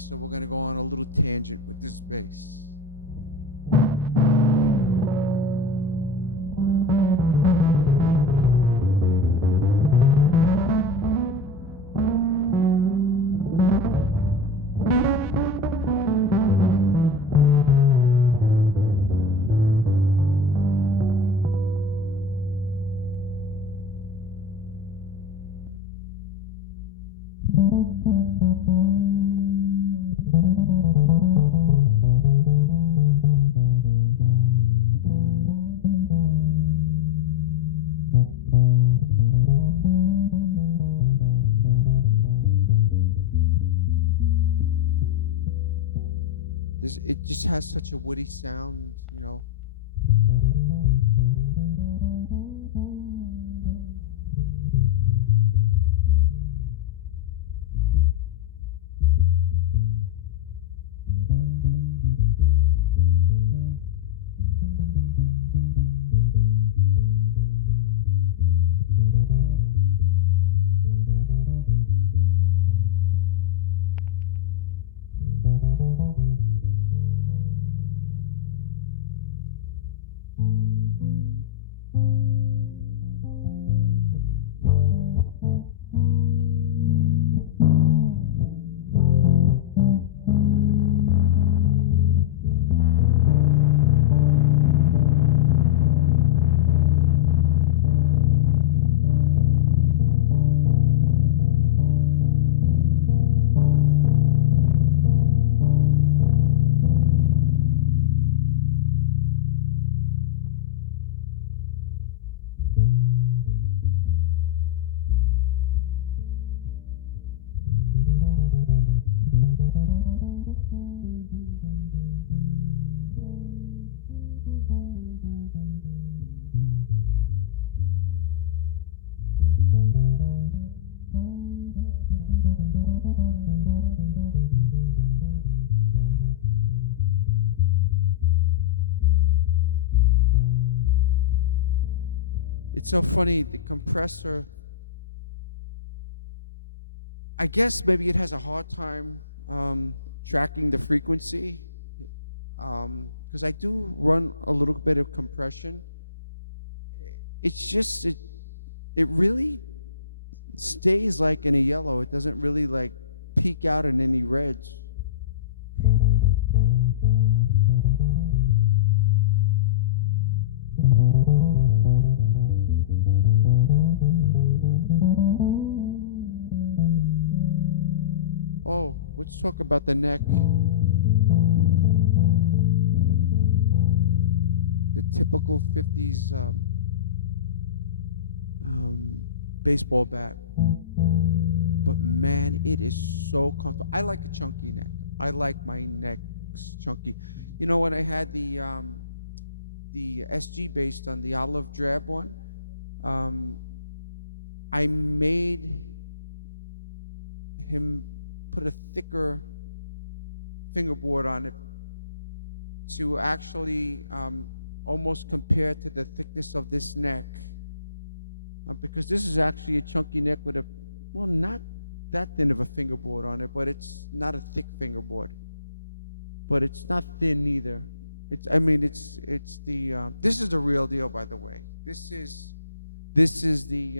bass, so we're going to go on a little tangent with this bass. It just has such a woody sound, you know. It's so funny, the compressor, I guess maybe it has a hard time tracking the frequency, because I do run a little bit of compression. It's just, it really stays like in a yellow. It doesn't really like peak out in any reds. Oh, let's talk about the neck. The typical 50s baseball bat. But man, it is so comfortable. I like a chunky neck. I like my necks chunky. You know, when I had the SG based on the olive drab one, I made him put a thicker fingerboard on it to actually almost compare to the thickness of this neck, because this is actually a chunky neck with a, well, not that thin of a fingerboard on it, but it's not a thick fingerboard, but it's not thin either. It's, I mean, it's the this is the real deal, by the way. This is the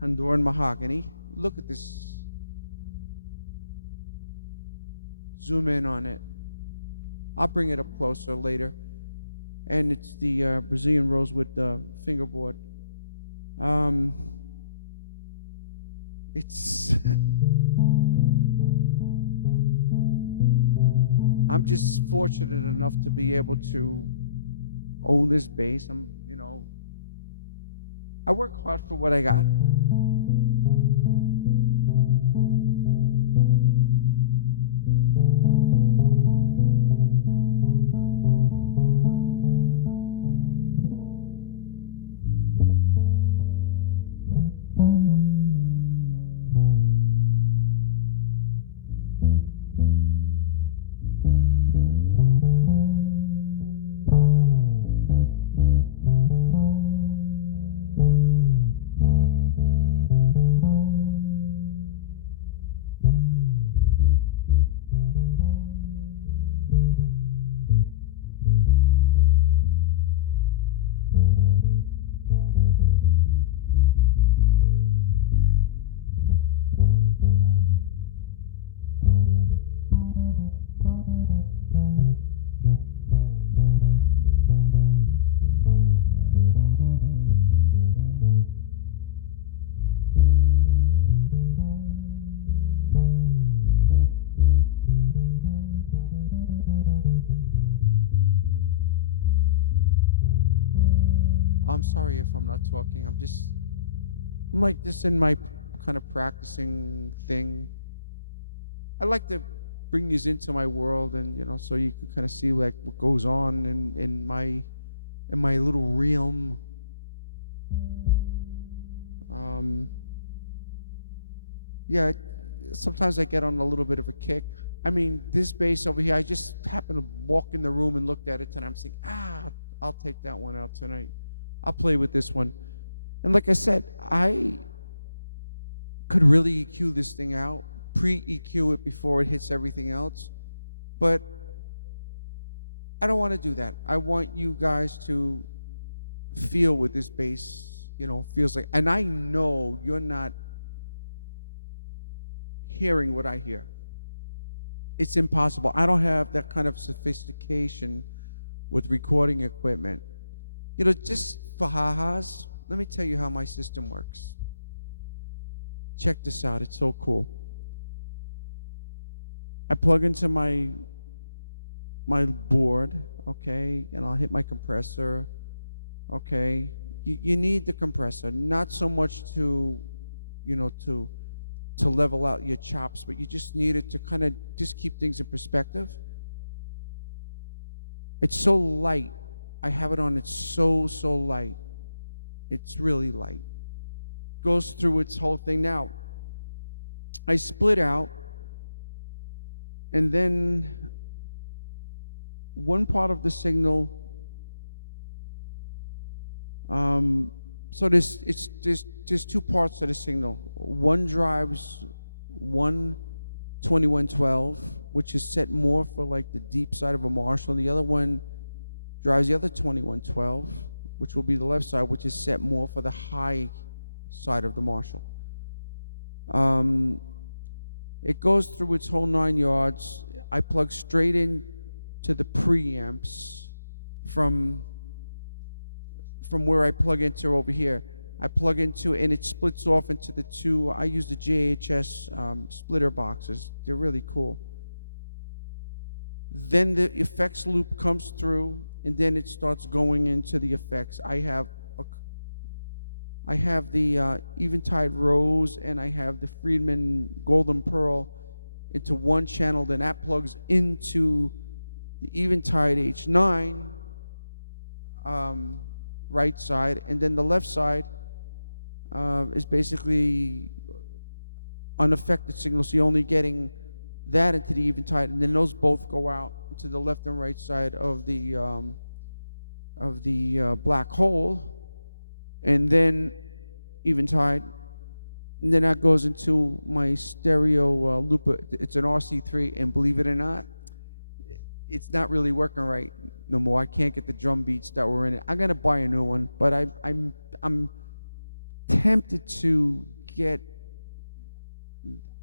Honduran mahogany. Look at this. Zoom in on it. I'll bring it up closer later. And it's the Brazilian rosewood fingerboard. It's I'm just fortunate enough to be able to own this bass. You know, I work hard for what I got. I'm sorry if I'm not talking. I'm like this in my kind of practicing thing. I like to bring these into my world, and so you can kind of see like what goes on in my little realm. Um, yeah, sometimes I get on a little bit of a kick. I mean, this bass over here, I just happened to walk in the room and looked at it, and I'm thinking, I'll take that one out tonight. I'll play with this one. And like I said, I could really EQ this thing out, pre-EQ it before it hits everything else. But I don't want to do that. I want you guys to feel what this bass, feels like. And I know you're not hearing what I hear. It's impossible. I don't have that kind of sophistication with recording equipment. Just for ha-has, let me tell you how my system works. Check this out. It's so cool. I plug into my board, okay, and I'll hit my compressor, okay. You need the compressor, not so much to level out your chops, but you just need it to kind of just keep things in perspective. It's so light. I have it on. It's so light. It's really light. Goes through its whole thing. Now, I split out, and then one part of the signal. So there's two parts to the signal. One drives 12112, which is set more for like the deep side of a Marshall. The other one drives the other 2112, which will be the left side, which is set more for the high side of the Marshall. It goes through its whole 9 yards. I plug straight in to the preamps from where I plug into over here. I plug into, and it splits off into the two. I use the JHS splitter boxes. They're really cool. Then the effects loop comes through, and then it starts going into the effects. I have the Eventide Rose, and I have the Friedman Golden Pearl into one channel. Then that plugs into the Eventide H9 right side, and then the left side is basically unaffected signal, so you're only getting that into the Eventide, and then those both go out into the left and right side of the black hole, and then Eventide, and then that goes into my stereo loop. It's an RC3, and believe it or not, it's not really working right no more. I can't get the drum beats that were in it. I'm gonna buy a new one, but I'm tempted to get,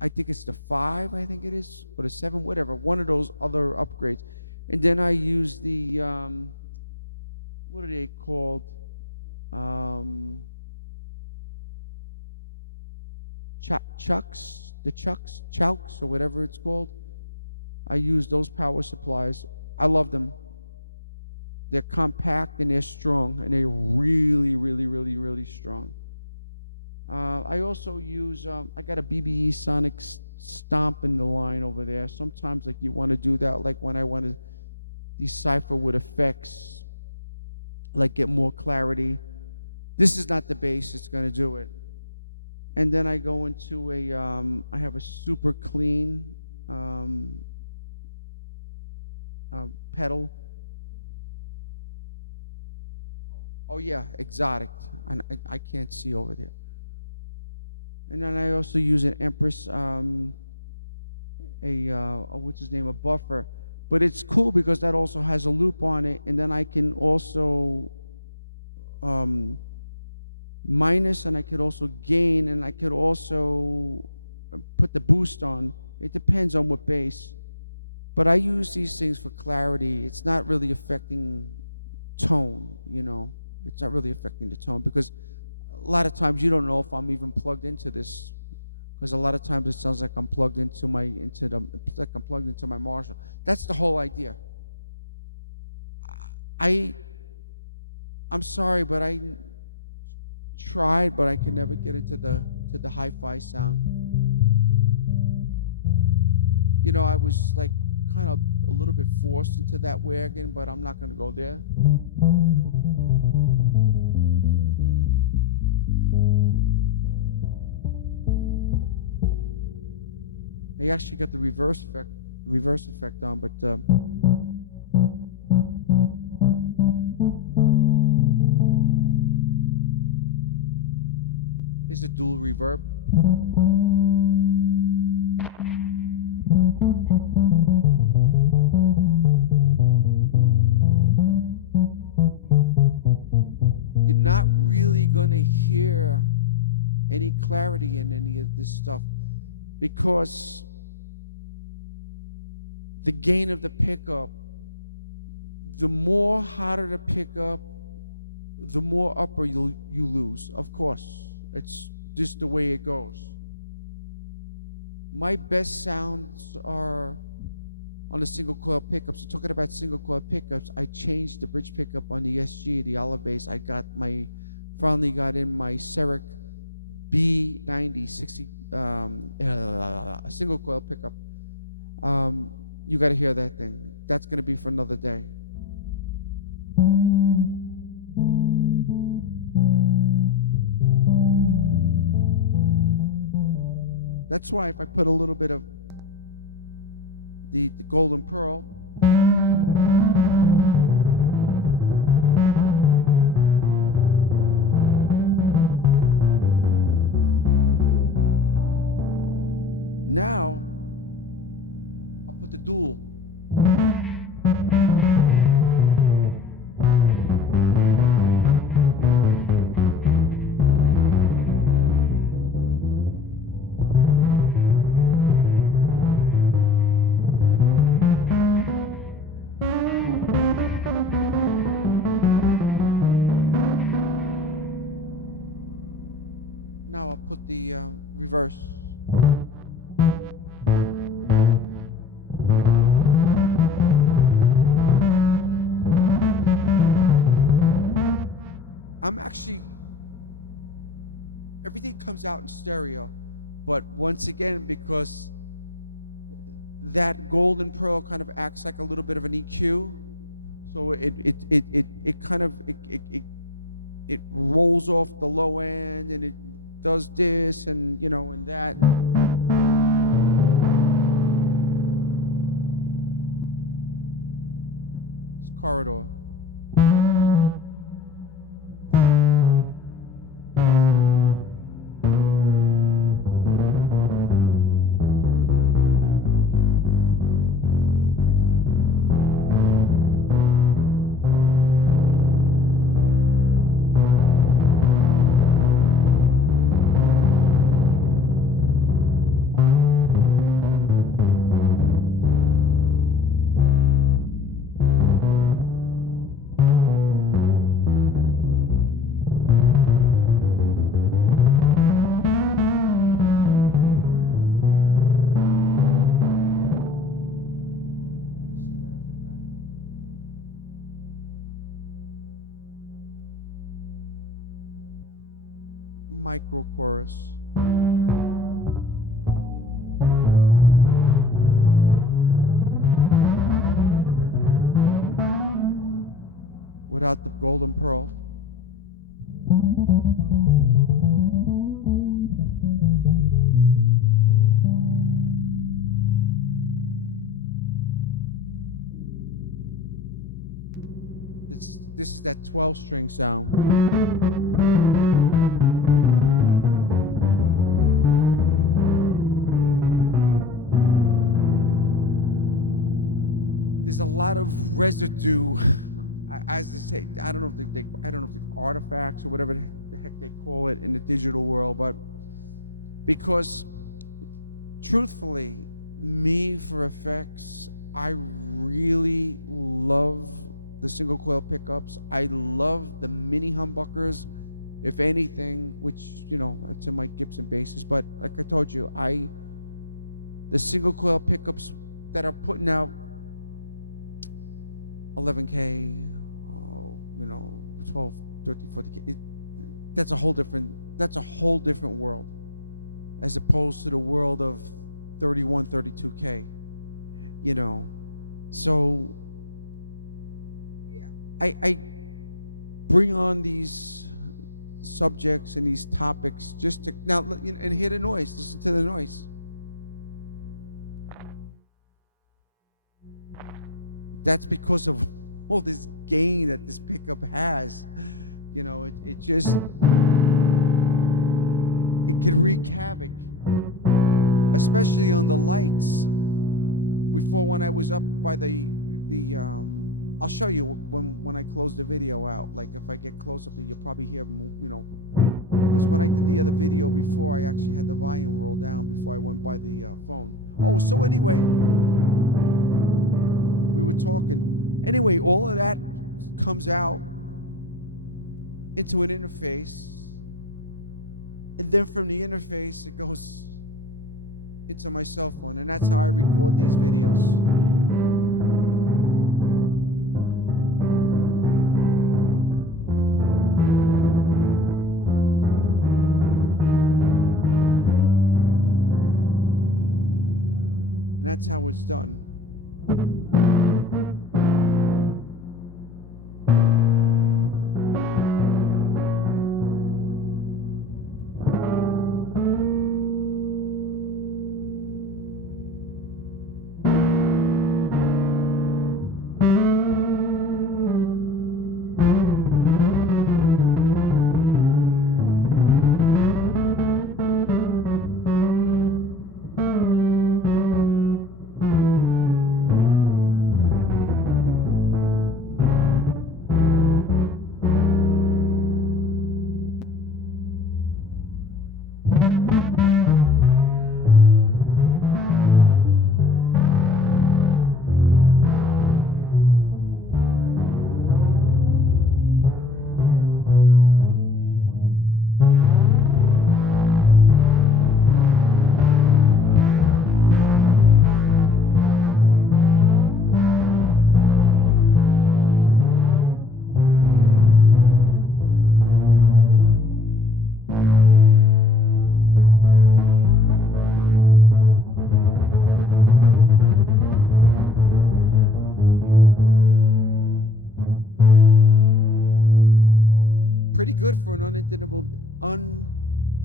I think it's the 5, I think it is, or the 7, whatever, one of those other upgrades. And then I use the what are they called? Chouks, or whatever it's called. I use those power supplies. I love them. They're compact and they're strong, and they're really strong. I also use, I got a BBE Sonic stomp in the line over there. Sometimes like you want to do that, like when I want to decipher with effects, like get more clarity. This is not the bass, it's going to do it. And then I go into I have a super clean pedal. Oh yeah, exotic. I can't see over there. And then I also use an Empress, what's his name, a buffer. But it's cool because that also has a loop on it, and then I can also minus, and I could also gain, and I could also put the boost on. It depends on what bass. But I use these things for clarity. It's not really affecting tone, It's not really affecting the tone, because a lot of times you don't know if I'm even plugged into this, because a lot of times it sounds like I'm plugged into my Marshall. That's the whole idea. I'm I'm sorry, but I tried, but I could never get it to the hi-fi sound. You know, I was like kind of a little bit forced into that wagon, but I'm not gonna go there. I actually got the reverse effect on, but here's a dual reverb. You're not really gonna hear any clarity in any of this stuff because the gain of the pickup, the more harder to pick up, the more upper you lose. Of course, it's just the way it goes. My best sounds are on the single coil pickups. So talking about single coil pickups, I changed the bridge pickup on the SG, the olive bass. I finally got in my Seric B90 60 a single coil pickup. You got to hear that thing. That's going to be for another day. That's why if I put a little bit of the golden pearl, now I'll put the dual. Now I'll put the reverse. Everything comes out in stereo, but once again, because that golden pearl kind of acts like a little bit of an EQ, so it rolls off the low end and it does this and and that. It's corridor. Micro chorus. Without the golden pearl. This is that 12-string sound. There's a lot of residue, as they say. I don't know if they artifacts or whatever the heck they call it in the digital world, but because truthfully, me for effects, I really love the single coil pickups. I love the mini humbuckers, if anything, which it's in my Gibson basses. But like I told you, the single coil pickups that are putting out 11K, 12, 13, 14K. That's a whole different world, as opposed to the world of 31, 32K. You know, so I bring on these subjects and these topics just to now and hear the noise. Listen to the noise. That's because of all this gain that this pickup has. You know, it just, it can wreak havoc, especially on the lights. Before, when I was up by the I'll show you when I close the video out. Like, if I get close up, you'll probably hear, you know, because when I did the other video before, I actually had the volume roll down before I went by the phone. Oh, so anyway, we were talking. Anyway, all of that comes out into an interface, and then from the interface it goes into my cell phone, and that's how I record these videos. And that's how it's done. Pretty good for an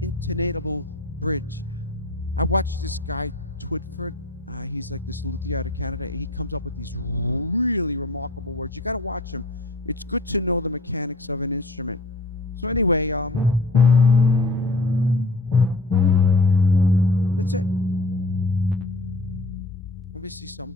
unintonatable bridge. I watched this guy, Twitford. He's like this luthier out of Canada. He comes up with these really remarkable words. You got to watch him. It's good to know the mechanics of an instrument. So anyway, that's it. Let me see some.